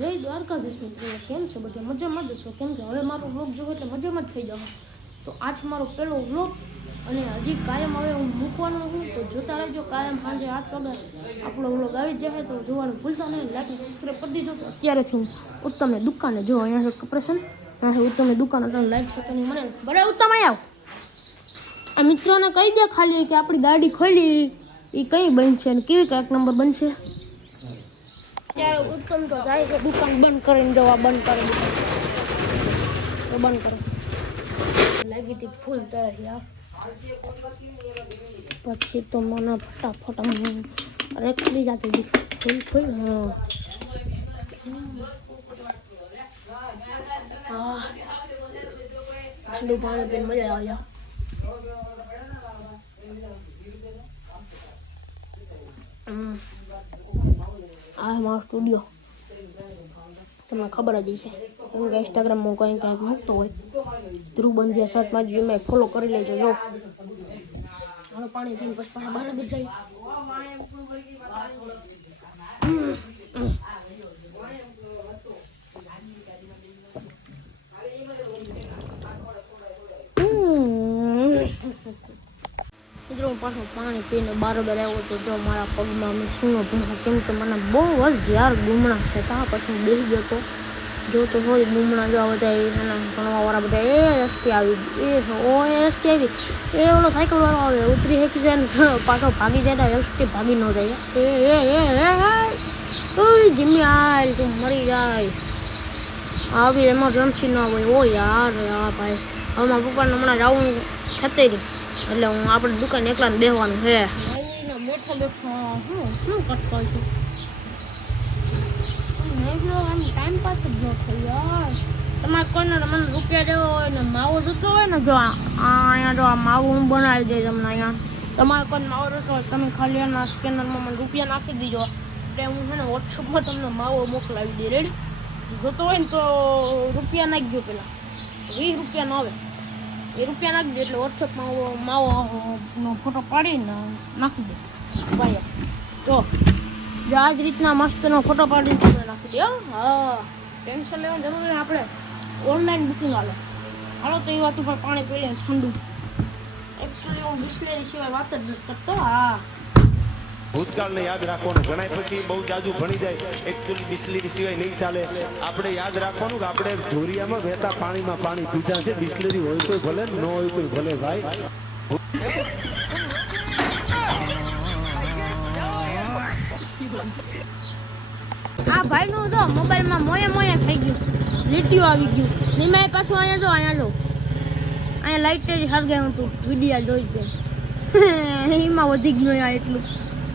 જય દ્વારકાધીશ મિત્રો, કેમ છો બધા? મજામાં જ છો? કેમ કે હવે મારો વ્લોગ જોવો એટલે મજામાં જ થઈ જાવ. તો આજ મારો પહેલો વ્લોગ અને હજી કાયમ હવે હું મૂકવાનો છું, તો જોતા રહેજો. કાયમ સાંજે 8 વાગે આપણો વ્લોગ આવી જ જશે, તો જોવાનું ભૂલતા નહીં. લાઈક સબસ્ક્રાઈબ કરી દીધો. તો અત્યારેથી હું ઉત્તમને દુકાને જો અહીંયા છે કપરેશન, અહીંયા ઉત્તમની દુકાન એટલે લાઈક સેકન્ડ મળે. બરાબર ઉત્તમ આવ આ મિત્રોને કહી દે ખાલી કે આપણી ગાડી ખોલી એ કઈ બનશે અને કેવી એક નંબર બનશે. ત્યારે ઉત્તમ તો જાય છે દુકાન બંધ કરીને, જવા બંધ કરે દુકાન બંધ કરે લાગી હતી ફૂલ તૈયાર. પછી તો મને ફટાફટ રેખડી જતી ફૂલ ફૂલ. હા ઠંડુ પાણી પીને મજા આવી. આ મારો સ્ટુડિયો તમને ખબર જ છે. હું ઇન્સ્ટાગ્રામમાં કંઈ ક્યાંક મૂકતો હોય ધ્રુવ બંધિયા શર્ટમાં જ મેં ફોલો કરી લેજો. જો હાલો પાણી પીને પછી પાછા બહાર જ જાય. મિત્રો હું પાછું પાણી પીને બારોબર આવ્યો તો જો મારા પગમાં મેં શું ભૂંગા, કેમ કે મને બહુ જ યાર ગુમણા છે. ત્યાં પછી હું બેસી ગયો તો જોતો હોય ગુમણા જો બધા એના ભણવાવાળા બધા એ એસટી આવી એસટી આવી એ ઓલો સાયકલ વાળો આવે ઉતરી હેકી જાય ને પાછો ભાગી જાય ને એસટી ભાગી ન જાય. એ જીમી આય તું મરી જાય. આવી એમરજન્સી ના હોય. ઓ યાર ભાઈ હવે મારા પપ્પાને હમણાં જવું ખતેરી એટલે હું આપણે દુકાન એકલા બેસવાનું છે. બેઠા બેઠા શું કટકાવ છું ટાઈમ પાસ જ ન થઈ યાર. તમારે કોઈને મને રૂપિયા દેવો હોય ને માવો જોતો હોય ને જો અહીંયા જો આ માવો હું બનાવી દઈશ તમને. અહીંયા તમારે કોઈ માવો જોતો હોય તમે ખાલી એના સ્કેનરમાં મને રૂપિયા નાખી દીજો એટલે હું છે ને વોટ્સઅપમાં તમને માવો મોકલાવી દઈ. રેડી? જોતો હોય ને તો રૂપિયા નાખજો. પેલા 20 રૂપિયા ન આવે એ રૂપિયા નાખી દે એટલે વોટ્સઅપમાં માવો ફોટો પાડીને નાખી દે ભાઈ. જો આ જ રીતના મસ્તનો ફોટો પાડીને તમે નાખી દે. હા ટેન્શન લેવાની જરૂર નહીં. આપણે ઓનલાઈન બુકિંગ હાલો તો એ વાત ઉપર પાણી પી લે ઠંડુ. એકચ્યુઅલી હું બિસ્લેરી સિવાય વાત જ નથી કરતો. હા ભૂતકાળને યાદ રાખવાનું. ઘણા પછી બહુ જાજુ ભણી જાય એકચ્યુઅલી બિસ્લેરી સિવાય નહીં ચાલે. આપણે યાદ રાખવાનું કે આપણે ધોરિયામાં વહેતા પાણીમાં પાણી પીધા છે. બિસ્લેરી હોય તો ભલે, ન હોય તો ભલે ભાઈ. આ ભાઈનું જો મોબાઈલમાં મોયા થઈ ગયું, લીટીઓ આવી ગયું. નિમાય પાછું અહીંયા જો અહીંયા લાઈટ જ હરગાયું હતું વિડીયા જોઈ ગયું એમાં વધી ગયું એટલું.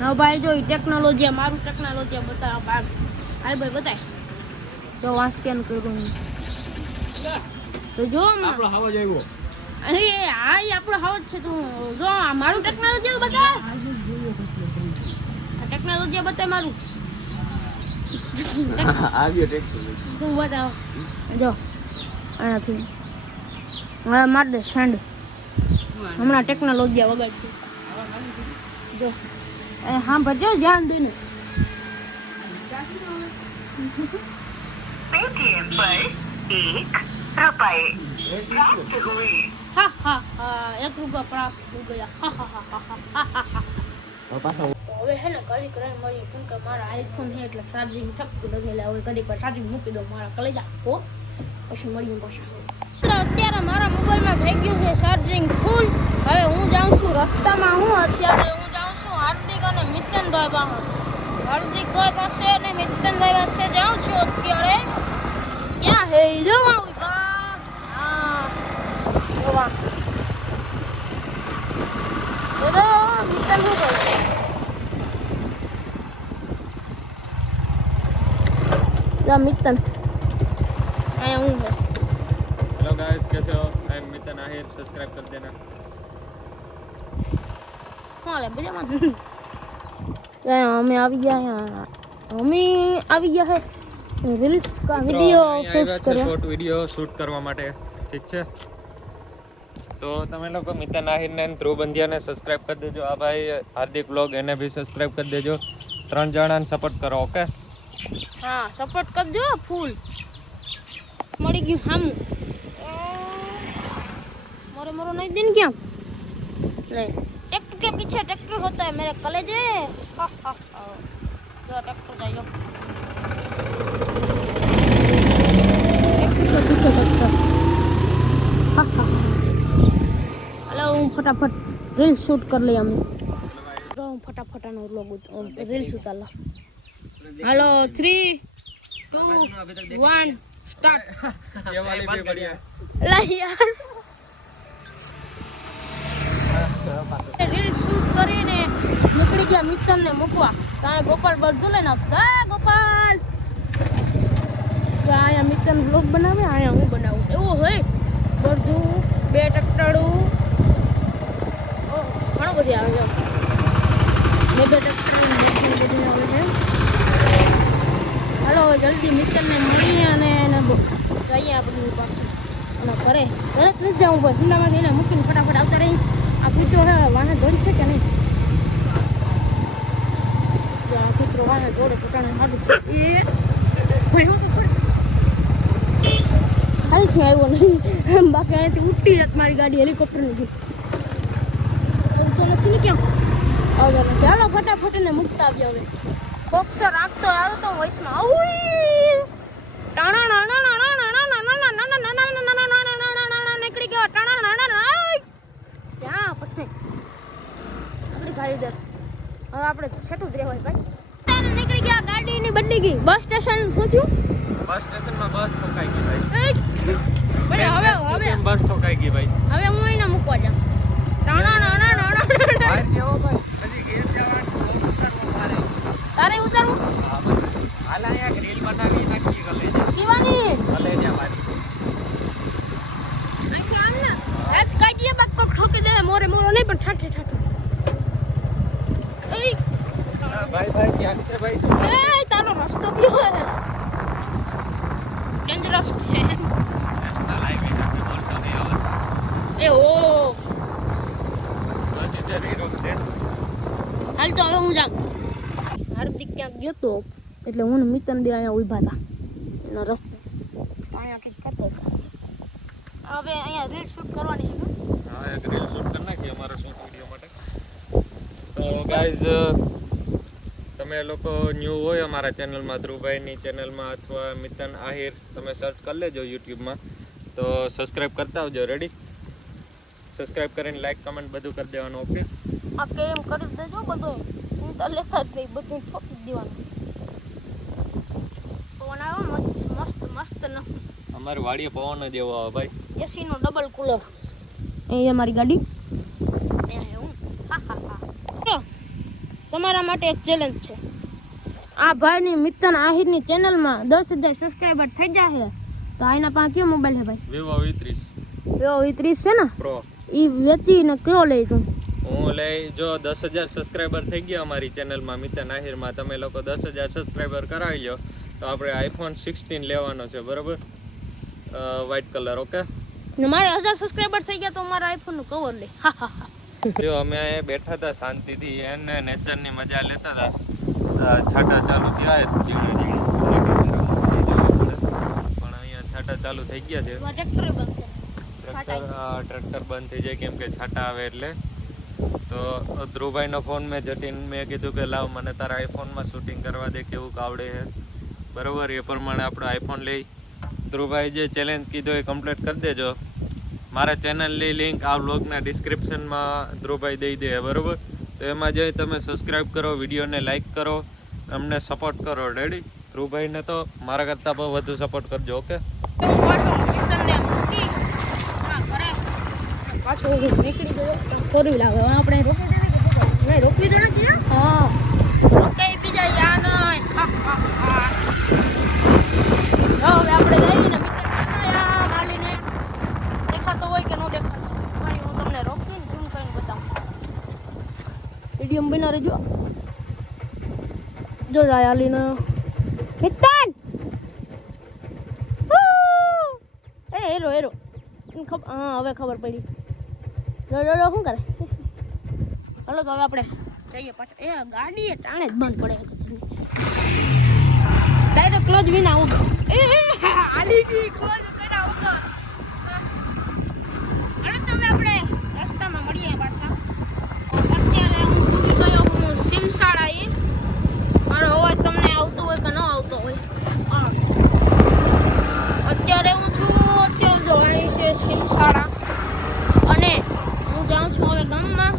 હા ભાઈ જો ટેકનોલોજી મારું ટેકનોલોજી બતાવ ભાગ. હાય ભાઈ બતાય જો વાં સ્કેન કર્યું તો જો આપણો હવા જ આવ્યો. અરે હા એ આપણો હવા જ છે. તું જો મારું ટેકનોલોજી બતાવ. આ ટેકનોલોજી બતાય મારું આવ્યો ટેકનોલોજી તું બતાવ. જો અહીંયાથી હવે માર દે સેન્ડ. હમણાં ટેકનોલોજી વગાડશે જો. હા ભજો ધ્યાન દઈને पेटीएम पर 1 रुपए प्राप्त हुए. હા હા હા 1 રૂપિયા પ્રાપ્ત થઈ ગયા. હવે હે ને ઘડી કરીને મળીએ કેમ કે મારા આઈફોન છે એટલે ચાર્જિંગ થકતું નથી. એટલે હવે ઘડી પર ચાર્જિંગ મૂકી દો મારા કલેજા ફોન, પછી મળીએ પાછા. અત્યારે મારા મોબાઈલમાં થઈ ગયું છે ચાર્જિંગ ફૂલ. હવે હું જાઉં છું રસ્તામાં. અત્યારે હું જાઉં છું હાર્દિક અને મિતનભાઈ પાસે. હાર્દિકભાઈ પાસે અને મિતનભાઈ પાસે જાઉં છું અત્યારે. ક્યાં હે જોવા હા જોવા મિતન શું કહે मितन आया हूँ. हेलो गाइस, कैसे हो? I am Mitan Ahir. Subscribe कर देना. हाँ ले बजा मत. हमें आ गया है રીલ્સ કા વિડિયો શૂટ કરવા. શોર્ટ વિડિયો શૂટ કરવા માટે. ઠીક છે, તો તમે લોકો મિતન આહિરને ધ્રુવ બંધિયાને સબસ્ક્રાઇબ કરી દેજો. આ ભાઈ હાર્દિક વ્લોગ એને બી સબસ્ક્રાઇબ કરી દેજો. 3 જણાને સપોર્ટ કરો. ઓકે હા સપોર્ટ કરજો ફૂલ મળી ગયું હામું मोरे मोरो नहीं दिन क्या नहीं ट्रैक्टर के पीछे ट्रैक्टर होता है मेरे कलेजे जो ट्रैक्टर जाइयो ट्रैक्टर के पीछे ट्रैक्टर हेलो फटाफट रील शूट कर लिया हमने तो फटाफट आना लोग रील उतार लो हेलो 3 2 1 स्टार्ट ये वाली भी बढ़िया ला यार રીલ શૂટ કરીને નીકળી ગયા મિત્રને મૂકવા ત્યાં ગોપાલ બધું લઈને આવતા ગોપાલ અહીંયા મિત્ર વ્લોગ બનાવે અહીંયા હું બનાવું એવું હોય બધું બે ટકટાડું ઘણું બધું આવે છે બે ટકટાડું બધું આવે છે હાલો જલ્દી મિત્રને મળીએ અને એને જઈએ આપણી પાસે અને ઘરે ઘરે જ નથી જવું પડે ઠંડામાંથી એને મૂકીને ફટાફટ આવતા રહી આ કૂતરો વાહન દોડી શકે નહીં આ કૂતરો વાહન દોડે પોતાને સારું એ હાલથી આવ્યો નહીં બાકી અહીંયાથી ઉઠી જત મારી ગાડી હેલિકોપ્ટરની ગઈ તો નથી ને ક્યાં આવતા નથી હાલો ફટાફટ એને મૂકતા આવ્યા હવે બોક્સર રાખતો આવતો વોઇસમાં આવું ટાણા નીકળી ગયો ટાણા ત્યાં પછી આપણી ગાડી દર હવે આપણે છેટું જ રહેવાય ભાઈ નીકળી ગયા ગાડીની બદલી ગઈ બસ સ્ટેશન શું થયું બસ સ્ટેશનમાં બસ ઠોકાઈ ગઈ ભાઈ હવે બસ ઠોકાઈ ગઈ ભાઈ હવે હું એને મૂકવા જાઉં બહાર જેવો ભાઈ હજી ઘેર જવાનું તારે ઉતારવું હાલ અહીંયા ગ્રીલ બનાવી નાખી ગલે દીવાની ગલે ત્યાં મારી આખી આમ ને આજ કાઢીએ બાક કોક ઠોકી દે મોરે મોરો નહીં પણ ઠાઠે ઠાઠે ભાઈ ક્યાં છે ભાઈ શું એ તારો રસ્તો કયો હે ડેન્જરસ છે નેશનલ હાઈવે આપણે બોલતો નહીં આવે એ ઓ બસ ઇધર ही रोक दे હાલ તો હવે હું જાઉં હાર્દિક ક્યાંક ગયો તો એટલે હું ને મિતન બે અહીંયા ઊભા હતા એનો રસ્તો અહીંયા કંઈક કરતો હતો હવે અહીંયા રીલ શૂટ કરવાની છે હા એક રીલ શૂટ કરી નાખી અમારા શોર્ટ વિડિયો માટે તો ગાઈઝ તમે લોકો ન્યૂ હોય અમારા ચેનલમાં ધ્રુવભાઈની ચેનલમાં અથવા મિતન આહિર તમે સર્ચ કરી લેજો યુટ્યુબમાં તો સબસ્ક્રાઇબ કરતા આવજો રેડી સબસ્ક્રાઇબ કરીને લાઈક કમેન્ટ બધું કરી દેવાનું ઓકે આ કેમ કરી દેજો બધું ચિંતા લેતા જ નહીં બધું છોડી જ દેવાનું પવન આવ્યો મસ્ત મસ્ત ન અમારી વાડીએ પવન જ એવો આવે ભાઈ એસી નો ડબલ કુલર અહીંયા મારી ગાડી તમારા માટે એક ચેલેન્જ છે આ ભાઈની મિતન આહિરની ચેનલમાં 10,000 સબસ્ક્રાઇબર થઈ જાય તો આના પાસે કયો મોબાઈલ છે ભાઈ વિવો V30 વિવો V30 છે ને પ્રો ઈ વેચીને કયો લઈ તું હું લઈ જો 10,000 સબસ્ક્રાઇબર થઈ ગયા અમારી ચેનલમાં મિતન આહિરમાં તમે લોકો 10,000 સબસ્ક્રાઇબર કરાવી લો તો આપણે આઈફોન 16 લેવાનો છે બરોબર વ્હાઈટ કલર ઓકે ને મારે 1000 સબસ્ક્રાઇબર થઈ ગયા તો મારા આઈફોન નું કવર લે હા હા હા જો અમે અહીંયા બેઠા હતા શાંતિથી એને નેચરની મજા લેતા હતા છાંટા ચાલુ થયા ઝીણે ઝીણે પણ અહીંયા છાંટા ચાલુ થઈ ગયા છે ટ્રેક્ટર બંધ ટ્રેક્ટર બંધ થઈ જાય કેમ કે છાંટા આવે એટલે તો ધ્રુવભાઈનો ફોન મેં કીધું કે લાવ મને તારા આઈફોનમાં શૂટિંગ કરવા દે કેવું આવડે છે બરોબર એ પ્રમાણે આપણે આઈફોન લઈ ધ્રુવભાઈ જે ચેલેન્જ કીધો એ કમ્પ્લીટ કરી દેજો મારા ચેનલની લિંક આ વ્લોગના ડિસ્ક્રિપ્શનમાં ધ્રુવભાઈ દઈ દે બરોબર તો એમાં જઈ તમે સબસ્ક્રાઈબ કરો વિડીયોને લાઈક કરો અમને સપોર્ટ કરો રેડી ધ્રુવભાઈને તો મારા કરતાં પણ વધુ સપોર્ટ કરજો ઓકે પાછો નીકળી ગયો ફોર વ્હીલ આવે આપણે રોકી દેવી કે રોકવી દો ને હા રોકાઈ બીજા યા નહીં હવે આપણે જઈએ ને મિત્ર માલીને દેખાતો હોય કે ન દેખાતો ભાઈ હું તમને રોકીને ઝૂમ કરીને બતાવું વિડીયો બના રહેજો જો જાય આલીને મિતન એ હેરો હેરો હા હવે ખબર પડી જો શું કરે હાલો તો હવે આપણે જઈએ પાછા એ ગાડી ટાણે જ બંધ પડે ડાયરેક્ટ ક્લોઝ વિના આવું હાલી ગઈ ક્લોઝ કર્યા વગર અને તમે આપણે રસ્તામાં મળીએ પાછા અત્યારે હું પૂગી ગયો હું સિમસાળાએ મારો અવાજ તમને આવતો હોય કે ન આવતો હોય અત્યારે હું છું અત્યારે જવાની છે સિમસાળા અને હું જાઉં છું હવે ગામમાં